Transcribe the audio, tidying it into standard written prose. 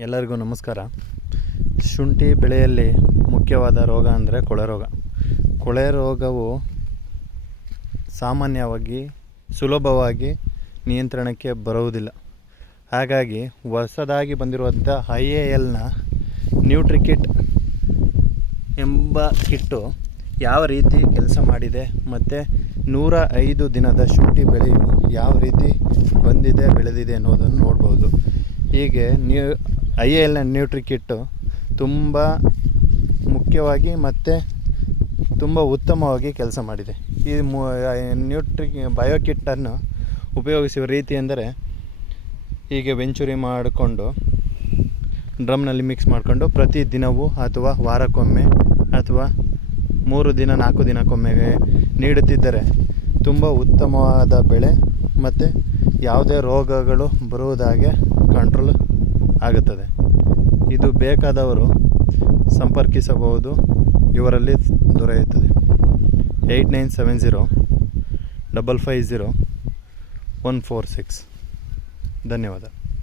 ಎಲ್ಲರಿಗೂ ನಮಸ್ಕಾರ. ಶುಂಠಿ ಬೆಳೆಯಲ್ಲಿ ಮುಖ್ಯವಾದ ರೋಗ ಅಂದರೆ ಕೊಳೆ ರೋಗ. ಕೊಳೆ ರೋಗವು ಸಾಮಾನ್ಯವಾಗಿ ಸುಲಭವಾಗಿ ನಿಯಂತ್ರಣಕ್ಕೆ ಬರುವುದಿಲ್ಲ. ಹಾಗಾಗಿ ಹೊಸದಾಗಿ ಬಂದಿರುವಂಥ IALನ ನ್ಯೂಟ್ರಿಕಿಟ್ ಎಂಬ ಕಿಟ್ಟು ಯಾವ ರೀತಿ ಕೆಲಸ ಮಾಡಿದೆ ಮತ್ತು 105 ದಿನದ ಶುಂಠಿ ಬೆಳೆಯು ಯಾವ ರೀತಿ ಬಂದಿದೆ ಬೆಳೆದಿದೆ ಅನ್ನೋದನ್ನು ನೋಡ್ಬೋದು. ಹೀಗೆ IALನ ನ್ಯೂಟ್ರಿಕಿಟ್ಟು ತುಂಬ ಮುಖ್ಯವಾಗಿ ಮತ್ತು ತುಂಬ ಉತ್ತಮವಾಗಿ ಕೆಲಸ ಮಾಡಿದೆ. ಈ ಬಯೋಕಿಟ್ಟನ್ನು ಉಪಯೋಗಿಸುವ ರೀತಿ ಎಂದರೆ, ಹೀಗೆ ವೆಂಚುರಿ ಮಾಡಿಕೊಂಡು ಡ್ರಮ್ನಲ್ಲಿ ಮಿಕ್ಸ್ ಮಾಡಿಕೊಂಡು ಪ್ರತಿ ದಿನವೂ ಅಥವಾ ವಾರಕ್ಕೊಮ್ಮೆ ಅಥವಾ 3 ದಿನ 4 ದಿನಕ್ಕೊಮ್ಮೆಗೆ ನೀಡುತ್ತಿದ್ದರೆ ತುಂಬ ಉತ್ತಮವಾದ ಬೆಳೆ ಮತ್ತು ಯಾವುದೇ ರೋಗಗಳು ಬರುವುದಾಗೆ ಕಂಟ್ರೋಲ್ ಆಗುತ್ತದೆ. ಇದು ಬೇಕಾದವರು ಸಂಪರ್ಕಿಸಬಹುದು, ಇವರಲ್ಲಿ ದೊರೆಯುತ್ತದೆ. 8970 550 146. ಧನ್ಯವಾದ.